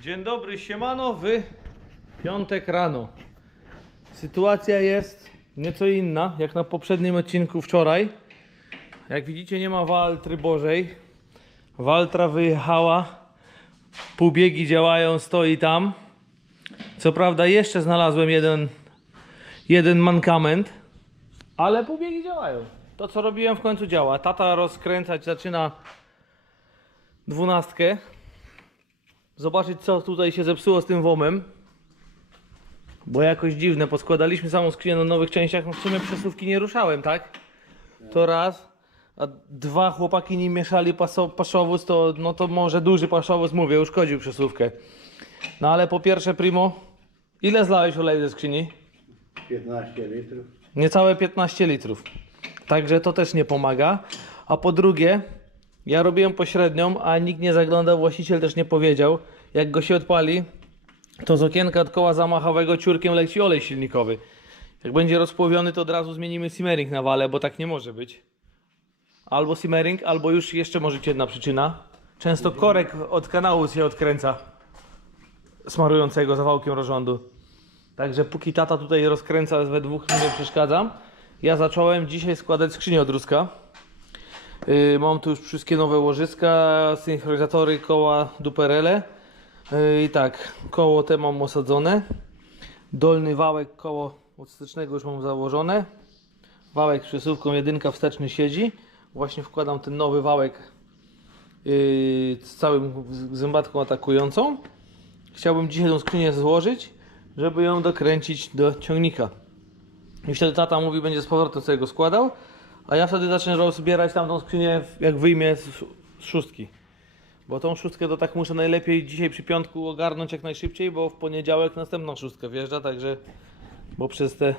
Dzień dobry, siemano, wy piątek rano. Sytuacja jest nieco inna, jak na poprzednim odcinku wczoraj. Jak widzicie nie ma Waltry Bożej. Waltra wyjechała, półbiegi działają, stoi tam. Co prawda jeszcze znalazłem jeden, jeden mankament, ale półbiegi działają. To co robiłem w końcu działa. Tata rozkręcać zaczyna dwunastkę zobaczyć co tutaj się zepsuło z tym WOMem. Bo jakoś dziwne, podskładaliśmy samą skrzynię na nowych częściach, no w sumie przesuwki nie ruszałem, tak? To raz. A dwa chłopaki nie mieszali paso, paszowóz, to no to może duży paszowóz, mówię, uszkodził przesuwkę. No ale po pierwsze, Primo, ile zlałeś oleju ze skrzyni? 15 litrów. Niecałe 15 litrów. Także to też nie pomaga. A po drugie, ja robiłem pośrednią, a nikt nie zaglądał, właściciel też nie powiedział. Jak go się odpali, to z okienka od koła zamachowego ciurkiem leci olej silnikowy. Jak będzie rozpłowiony, to od razu zmienimy simmering na wale, bo tak nie może być. Albo simmering, albo już jeszcze może jedna przyczyna. Często korek od kanału się odkręca, smarującego zawałkiem rozrządu. Także póki tata tutaj rozkręca we dwóch, nie przeszkadzam. Ja zacząłem dzisiaj składać skrzynię od Ruska. Yy, mam tu już wszystkie nowe łożyska, synchronizatory, koła, duperele. Yy, I tak, koło te mam osadzone. Dolny wałek koło od wstecznego już mam założone. Wałek z przesuwką jedynka wsteczny siedzi. Właśnie wkładam ten nowy wałek yy, z całym zębatką atakującą. Chciałbym dzisiaj tą skrzynię złożyć, żeby ją dokręcić do ciągnika. I wtedy tata mówi, będzie z powrotem sobie go składał, a ja wtedy zacznę rozbierać tamtą skrzynię, jak wyjmie z, szóstki. Bo tą szóstkę to tak muszę najlepiej dzisiaj przy piątku ogarnąć jak najszybciej, bo w poniedziałek następną szóstkę wjeżdża, także bo przez te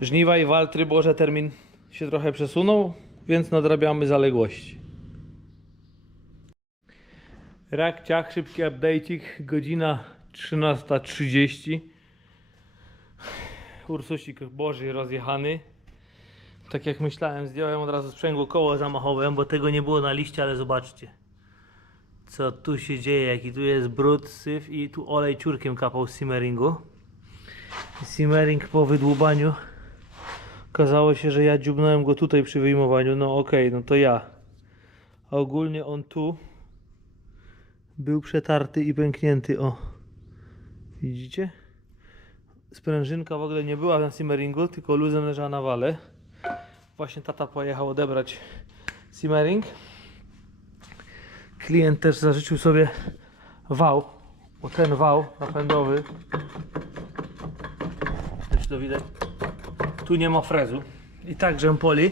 żniwa i waltry Boże termin się trochę przesunął, więc nadrabiamy zaległości. Rak, ciach, szybki update'ik, godzina 13.30. Ursusik Boży rozjechany. Tak jak myślałem, zdjąłem od razu sprzęgło koło zamachowe, bo tego nie było na liście, ale zobaczcie. Co tu się dzieje, jaki tu jest brud, syf i tu olej ciurkiem kapał z simmeringu. Simmering po wydłubaniu okazało się, że ja dziubnąłem go tutaj przy wyjmowaniu. No okej, no to ja. A ogólnie on tu był przetarty i pęknięty. O, widzicie? Sprężynka w ogóle nie była na simmeringu, tylko luzem leżała na wale. Właśnie tata pojechał odebrać simmering. Klient też zażyczył sobie wał, bo ten wał napędowy, czy to widać, tu nie ma frezu. I tak rzępoli,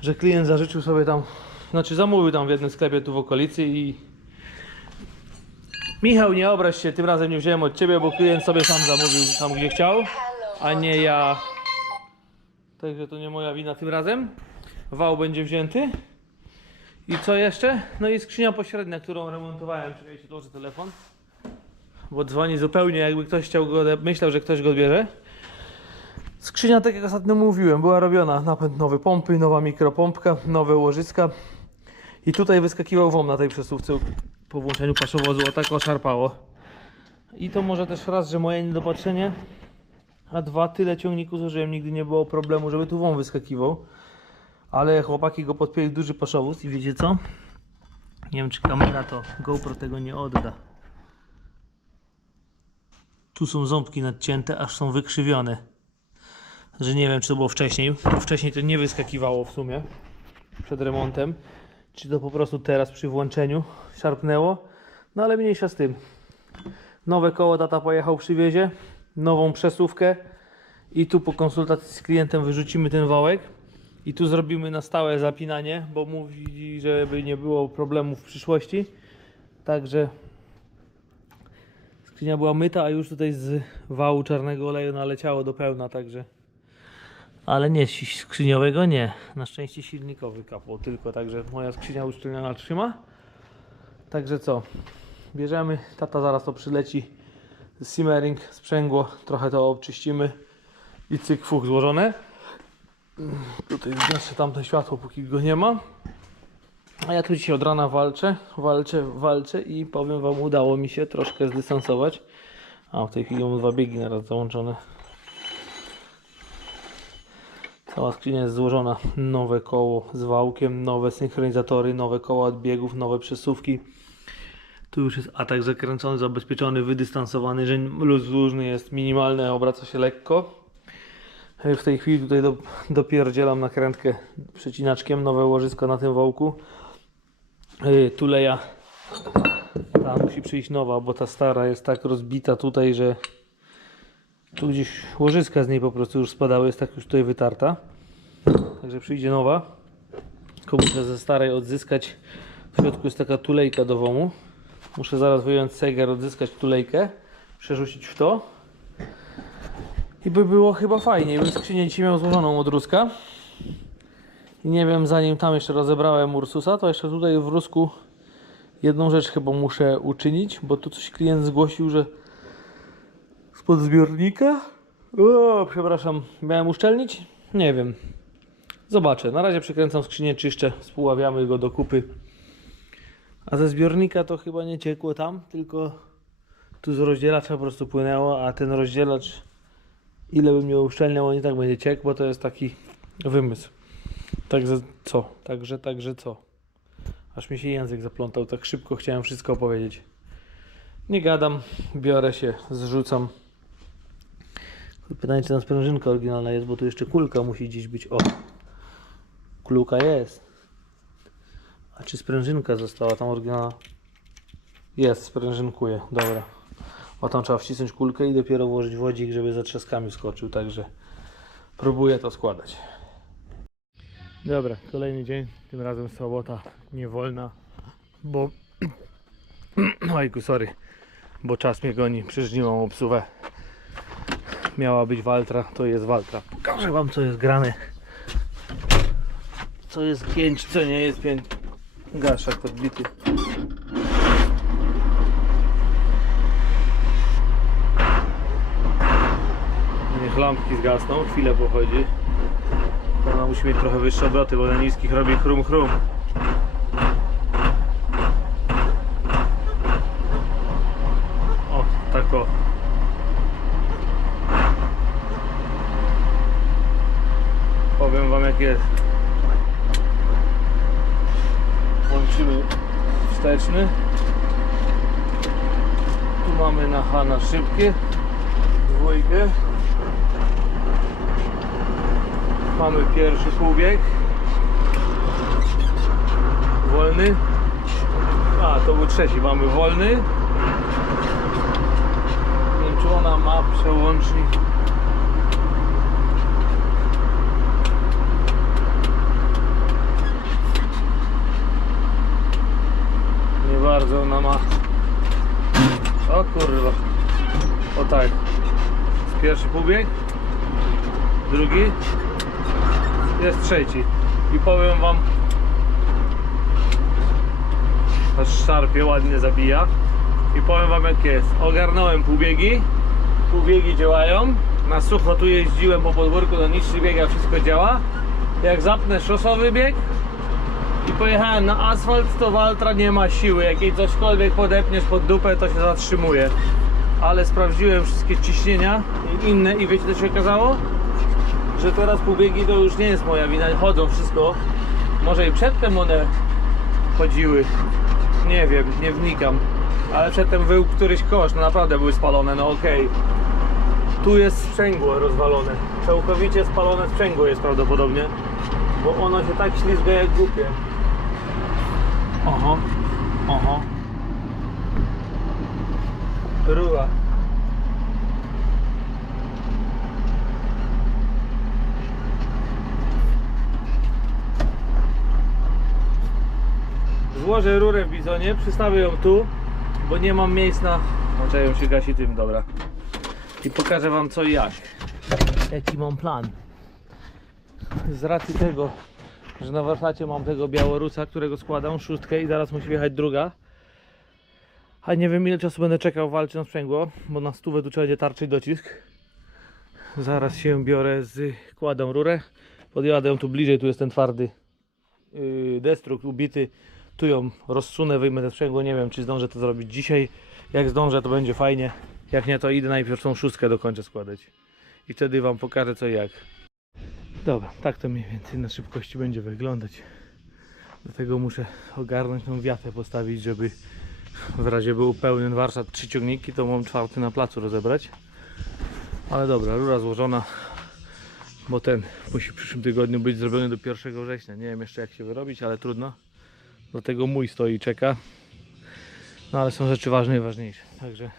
że klient zażyczył sobie tam, znaczy zamówił tam w jednym sklepie tu w okolicy i Michał, nie obraź się, tym razem nie wziąłem od ciebie, bo klient sobie sam zamówił tam gdzie chciał, a nie ja. Także to nie moja wina tym razem. Wał będzie wzięty. I co jeszcze? No i skrzynia pośrednia, którą remontowałem. Czekajcie, dołożę telefon. Bo dzwoni zupełnie, jakby ktoś chciał go, myślał, że ktoś go odbierze. Skrzynia, tak jak ostatnio mówiłem, była robiona. Napęd nowy pompy, nowa mikropompka, nowe łożyska. I tutaj wyskakiwał WOM na tej przesuwce po włączeniu paszowozu, o tak oszarpało. I to może też raz, że moje niedopatrzenie, a dwa, tyle ciągników zużyłem, nigdy nie było problemu, żeby tu WOM wyskakiwał. Ale chłopaki go podpięli duży paszowóz i wiecie co? Nie wiem czy kamera to GoPro tego nie odda. Tu są ząbki nadcięte, aż są wykrzywione. Że nie wiem czy to było wcześniej, wcześniej to nie wyskakiwało w sumie przed remontem. Czy to po prostu teraz przy włączeniu szarpnęło? No ale mniejsza z tym. Nowe koło tata pojechał przywiezie, nową przesuwkę i tu po konsultacji z klientem wyrzucimy ten wałek i tu zrobimy na stałe zapinanie, bo mówi, żeby nie było problemów w przyszłości. Także skrzynia była myta, a już tutaj z wału czarnego oleju naleciało do pełna, także ale nie skrzyniowego, nie. Na szczęście silnikowy kapło tylko, także moja skrzynia uszczelniona trzyma. Także co? Bierzemy, tata zaraz to przyleci simmering, sprzęgło, trochę to obczyścimy i cyk fuch złożone. Tutaj zgaszę tamte światło, póki go nie ma. A ja tu dzisiaj od rana walczę, walczę, walczę i powiem wam, udało mi się troszkę zdystansować. A w tej chwili mam dwa biegi naraz załączone. Cała skrzynia jest złożona. Nowe koło z wałkiem, nowe synchronizatory, nowe koła odbiegów, nowe przesuwki. Tu już jest atak zakręcony, zabezpieczony, wydystansowany, że luz luźny jest minimalny, obraca się lekko. W tej chwili tutaj do, dopierdzielam nakrętkę przecinaczkiem, nowe łożysko na tym wałku. Yy, Tuleja ta musi przyjść nowa, bo ta stara jest tak rozbita tutaj, że tu gdzieś łożyska z niej po prostu już spadały, jest tak już tutaj wytarta. Także przyjdzie nowa. Tylko muszę ze starej odzyskać. W środku jest taka tulejka do WOMu. Muszę zaraz wyjąć ceger, odzyskać tulejkę, przerzucić w to. I by było chyba fajnie. Bym skrzynię dzisiaj miał złożoną od Ruska. I nie wiem, zanim tam jeszcze rozebrałem Ursusa, to jeszcze tutaj w Rusku jedną rzecz chyba muszę uczynić, bo tu coś klient zgłosił, że spod zbiornika. O, przepraszam, miałem uszczelnić? Nie wiem. Zobaczę. Na razie przykręcam skrzynię, czyszczę, spóławiamy go do kupy. A ze zbiornika to chyba nie ciekło tam, tylko tu z rozdzielacza po prostu płynęło, a ten rozdzielacz ile bym nie uszczelniał, on i tak będzie ciekł, bo to jest taki wymysł. Także co? Także, także co? Aż mi się język zaplątał, tak szybko chciałem wszystko opowiedzieć. Nie gadam, biorę się, zrzucam. Pytanie, czy tam sprężynka oryginalna jest, bo tu jeszcze kulka musi gdzieś być. O, kulka jest. A czy sprężynka została tam oryginalna? Jest, sprężynkuje, dobra. O tam trzeba wcisnąć kulkę i dopiero włożyć wodzik, żeby za trzaskami skoczył, także próbuję to składać. Dobra, kolejny dzień, tym razem sobota, niewolna, bo... Ojku, sorry, bo czas mnie goni, przyżniłam obsuwę. Miała być Waltra, to jest Waltra. Pokażę wam co jest grane. Co jest pięć, co nie jest pięć. Gaszak podbity. Niech lampki zgasną, chwilę pochodzi. Ona musi mieć trochę wyższe obroty, bo na niskich robi chrum chrum. O, tak o. Powiem wam jak jest. Tu mamy na H na szybkie. Dwójkę. Mamy pierwszy półbieg. Wolny. A, to był trzeci. Mamy wolny. Nie wiem, czy ona ma przełącznik. Nie bardzo ona ma. O kurwa. O tak. Pierwszy półbieg. Drugi jest trzeci i powiem wam aż szarpie ładnie zabija i powiem wam jak jest ogarnąłem półbiegi półbiegi działają na sucho tu jeździłem po podwórku na niższych biegach wszystko działa jak zapnę szosowy bieg i pojechałem na asfalt to Waltra nie ma siły jak jej cośkolwiek podepniesz pod dupę to się zatrzymuje ale sprawdziłem wszystkie ciśnienia i inne i wiecie co się okazało? że teraz półbiegi to już nie jest moja wina, chodzą wszystko. Może i przedtem one chodziły. Nie wiem, nie wnikam. Ale przedtem był któryś kosz, no naprawdę były spalone, no okej. Tu jest sprzęgło rozwalone. Całkowicie spalone sprzęgło jest prawdopodobnie. Bo ono się tak ślizga jak głupie. Oho, oho. Rura. Złożę rurę w bizonie, przystawię ją tu, bo nie mam miejsc na... Ją się gasi tym, dobra. I pokażę wam co i jak. Jaki mam plan. Z racji tego, że na warsztacie mam tego Białorusa, którego składam, szóstkę i zaraz musi wjechać druga. A nie wiem ile czasu będę czekał walczyć na sprzęgło, bo na stówę tu trzeba będzie tarczyć docisk. Zaraz się biorę z... kładę rurę, podjadę ją tu bliżej, tu jest ten twardy yy, destrukt ubity Tu ją rozsunę, wyjmę te sprzęgło. Nie wiem, czy zdążę to zrobić dzisiaj. Jak zdążę, to będzie fajnie. Jak nie, to idę najpierw tą szóstkę dokończę składać. I wtedy Wam pokażę co i jak. Dobra, tak to mniej więcej na szybkości będzie wyglądać. Dlatego muszę ogarnąć tą wiatę, postawić, żeby w razie był pełen warsztat trzy ciągniki, to mam czwarty na placu rozebrać. Ale dobra, rura złożona, bo ten musi w przyszłym tygodniu być zrobiony do 1 września. Nie wiem jeszcze jak się wyrobić, ale trudno. Dlatego mój stoi i czeka. No ale są rzeczy ważne i ważniejsze. Także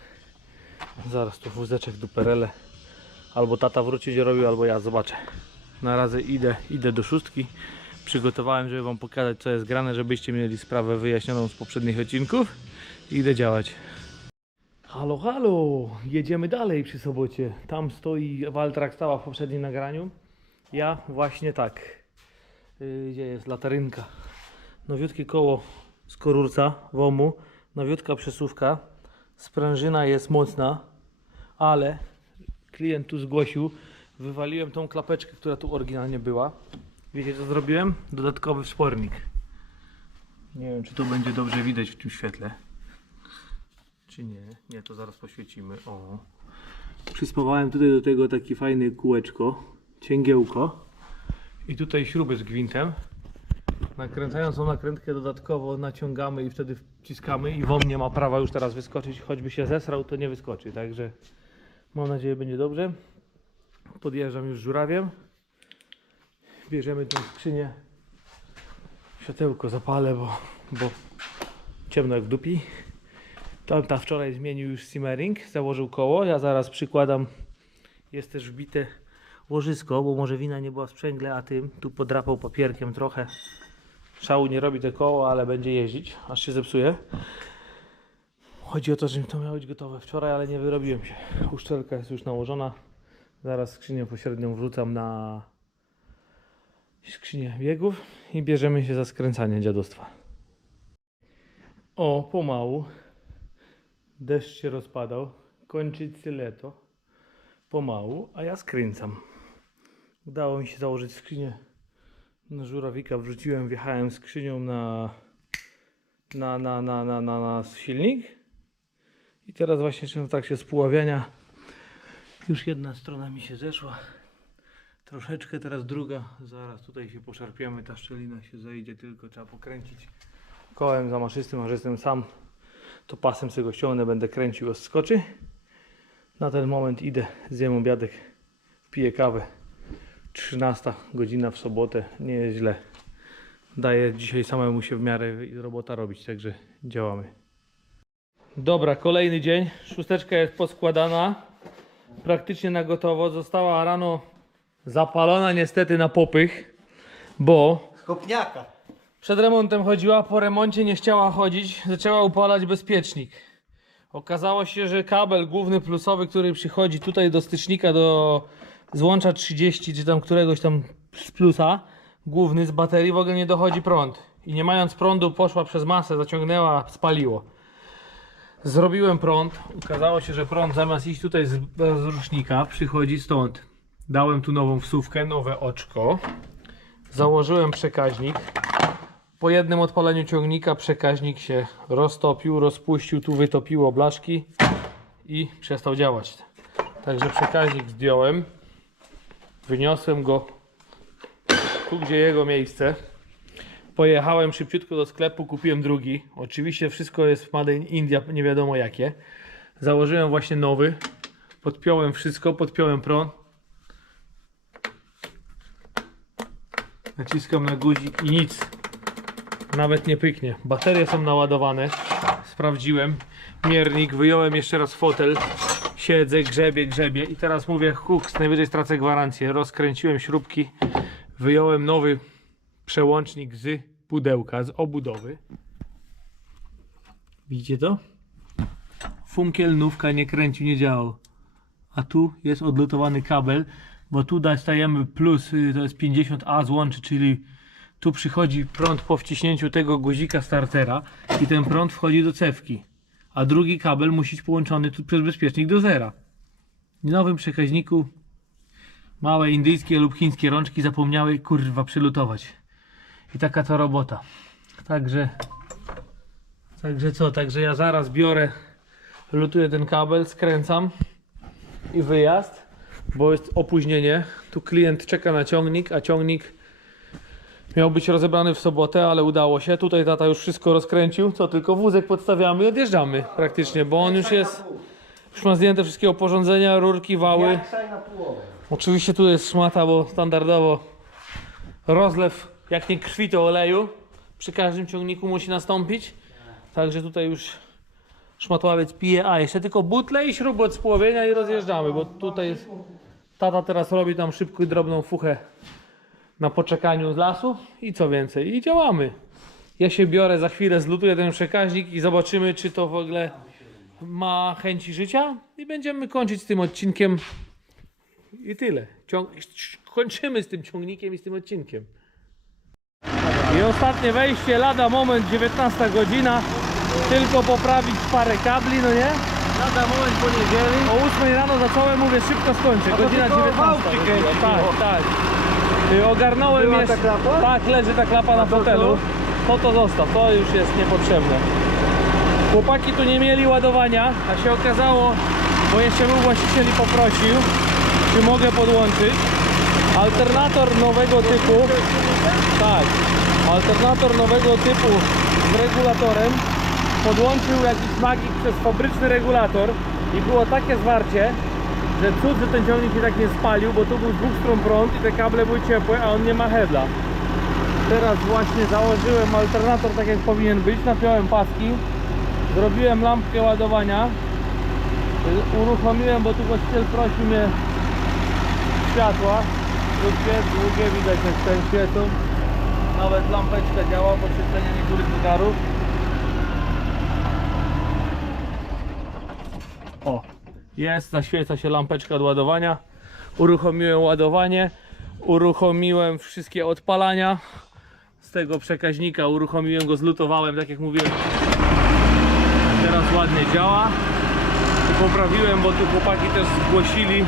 zaraz tu wózeczek do perele. Albo tata wróci gdzie robił, albo ja zobaczę. Na razie idę, idę do szóstki. Przygotowałem, żeby wam pokazać co jest grane, żebyście mieli sprawę wyjaśnioną z poprzednich odcinków. Idę działać. Halo, halo! Jedziemy dalej przy sobocie. Tam stoi Waltrak stała w poprzednim nagraniu. Ja właśnie tak. Yy, gdzie jest latarynka? Nowiutkie koło z korurca WOMU. Nowiutka przesuwka. Sprężyna jest mocna, ale klient tu zgłosił. Wywaliłem tą klapeczkę, która tu oryginalnie była. Wiecie co zrobiłem? Dodatkowy wspornik. Nie wiem, czy to będzie dobrze widać w tym świetle. Czy nie? Nie, to zaraz poświecimy. O. Przyspawałem tutaj do tego taki fajny kółeczko, cięgiełko. I tutaj śruby z gwintem. Nakręcając tą nakrętkę dodatkowo naciągamy i wtedy wciskamy i wam nie ma prawa już teraz wyskoczyć. Choćby się zesrał, to nie wyskoczy. Także mam nadzieję będzie dobrze. Podjeżdżam już żurawiem. Bierzemy tą skrzynię. Światełko zapalę, bo, bo ciemno jak w dupi. Tata wczoraj zmienił już simmering, założył koło. Ja zaraz przykładam. Jest też wbite łożysko, bo może wina nie była sprzęgle, a tym tu podrapał papierkiem trochę. Szału nie robi te koło, ale będzie jeździć, aż się zepsuje. Chodzi o to, że to miało być gotowe wczoraj, ale nie wyrobiłem się. Uszczelka jest już nałożona. Zaraz skrzynię pośrednią wrzucam na skrzynię biegów i bierzemy się za skręcanie dziadostwa. O, pomału. Deszcz się rozpadał. Kończyć leto. Pomału, a ja skręcam. Udało mi się założyć skrzynię na żurawika. Wrzuciłem, wjechałem skrzynią na, na, na, na, na, na, na silnik. I teraz właśnie w trakcie spławiania już jedna strona mi się zeszła. Troszeczkę teraz druga. Zaraz tutaj się poszarpiemy. Ta szczelina się zejdzie, tylko trzeba pokręcić kołem zamaszystym, a że jestem sam to pasem sobie go ściągnę, będę kręcił, a skoczy. Na ten moment idę, zjem obiadek, piję kawę. 13 godzina w sobotę, nie jest źle. Daję dzisiaj samemu się w miarę robota robić, także działamy. Dobra, kolejny dzień. Szósteczka jest poskładana. Praktycznie na gotowo. Została rano zapalona niestety na popych, bo Kopniaka. przed remontem chodziła, po remoncie nie chciała chodzić, zaczęła upalać bezpiecznik. Okazało się, że kabel główny plusowy, który przychodzi tutaj do stycznika, do złącza 30 czy tam któregoś tam z plusa, główny z baterii w ogóle nie dochodzi prąd. I nie mając prądu poszła przez masę, zaciągnęła, spaliło. Zrobiłem prąd, okazało się, że prąd zamiast iść tutaj z bezrusznika przychodzi stąd. Dałem tu nową wsówkę, nowe oczko. Założyłem przekaźnik. Po jednym odpaleniu ciągnika przekaźnik się roztopił, rozpuścił, tu wytopiło blaszki i przestał działać. Także przekaźnik zdjąłem, wyniosłem go tu, gdzie jego miejsce. Pojechałem szybciutko do sklepu, kupiłem drugi. Oczywiście wszystko jest Made in India, nie wiadomo jakie. Założyłem właśnie nowy, podpiąłem wszystko, podpiąłem prąd. Naciskam na guzik i nic. Nawet nie pyknie. Baterie są naładowane. Sprawdziłem. Miernik, wyjąłem jeszcze raz fotel. Siedzę, grzebie, grzebie. I teraz mówię, huks, najwyżej stracę gwarancję. Rozkręciłem śrubki. Wyjąłem nowy przełącznik z pudełka, z obudowy. Widzicie to? Funkiel nówka nie kręcił, nie działał. A tu jest odlutowany kabel, bo tu dostajemy plus, y, to jest 50A złączy, czyli tu przychodzi prąd po wciśnięciu tego guzika startera i ten prąd wchodzi do cewki. A drugi kabel musi być połączony tu przez bezpiecznik do zera. W nowym przekaźniku małe indyjskie lub chińskie rączki zapomniały kurwa przylutować. I taka to robota. Także Także co, także ja zaraz biorę, lutuję ten kabel, skręcam i wyjazd, bo jest opóźnienie. Tu klient czeka na ciągnik, a ciągnik miał być rozebrany w sobotę, ale udało się. Tutaj tata już wszystko rozkręcił, co tylko wózek podstawiamy i odjeżdżamy praktycznie, bo on już jest, już ma zdjęte wszystkie oporządzenia, rurki, wały. Oczywiście tu jest szmata, bo standardowo rozlew, jak nie krwi, to oleju. Przy każdym ciągniku musi nastąpić. Także tutaj już szmatławiec pije. A, jeszcze tylko butle i śruby od spłowienia i rozjeżdżamy, bo tutaj jest... Tata teraz robi tam szybko i drobną fuchę na poczekaniu z lasu i co więcej. I działamy. Ja się biorę, za chwilę zlutuję ten przekaźnik i zobaczymy, czy to w ogóle ma chęci życia. I będziemy kończyć z tym odcinkiem i tyle. Ciąg... Kończymy z tym ciągnikiem i z tym odcinkiem. I ostatnie wejście, lada moment, 19 godzina. Tylko poprawić parę kabli, no nie? Lada moment po niedzieli. O 8 rano zacząłem, mówię szybko skończę. Godzina tylko 19. wał przykręcić Tak, tak. Y, Ogarnąłem Była jeszcze. ta klapa? Tak, leży ta klapa na to fotelu. To to zostaw, to już jest niepotrzebne. Chłopaki tu nie mieli ładowania, a się okazało, bo jeszcze był właściciel i poprosił, czy mogę podłączyć. Alternator nowego typu. Tak. Alternator nowego typu z regulatorem podłączył jakiś magik przez fabryczny regulator i było takie zwarcie, że cud, że ten ciągnik się tak nie spalił, bo tu był dwóch stron prąd i te kable były ciepłe, a on nie ma headla. Teraz właśnie założyłem alternator tak jak powinien być, napiąłem paski, zrobiłem lampkę ładowania, uruchomiłem, bo tu właściciel prosił mnie światła, krótkie, długie, widać jak ten świecą. Nawet lampeczka działa, podświetlenie niektórych zegarów. O, jest, zaświeca się lampeczka od ładowania. Uruchomiłem ładowanie, uruchomiłem wszystkie odpalania z tego przekaźnika, uruchomiłem go, zlutowałem, tak jak mówiłem. Teraz ładnie działa. I poprawiłem, bo tu chłopaki też zgłosili,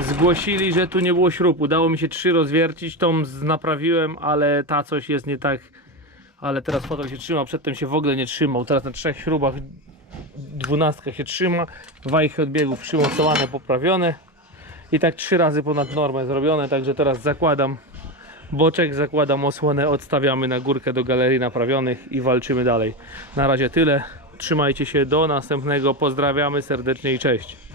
zgłosili, że tu nie było śrub. Udało mi się trzy rozwiercić, tą naprawiłem, ale ta coś jest nie tak. Ale teraz fotel się trzyma, przedtem się w ogóle nie trzymał. Teraz na trzech śrubach dwunastka się trzyma, wajchy odbiegów przymocowane, poprawione i tak trzy razy ponad normę zrobione, także teraz zakładam boczek, zakładam osłonę, odstawiamy na górkę do galerii naprawionych i walczymy dalej. Na razie tyle, trzymajcie się, do następnego, pozdrawiamy serdecznie i cześć.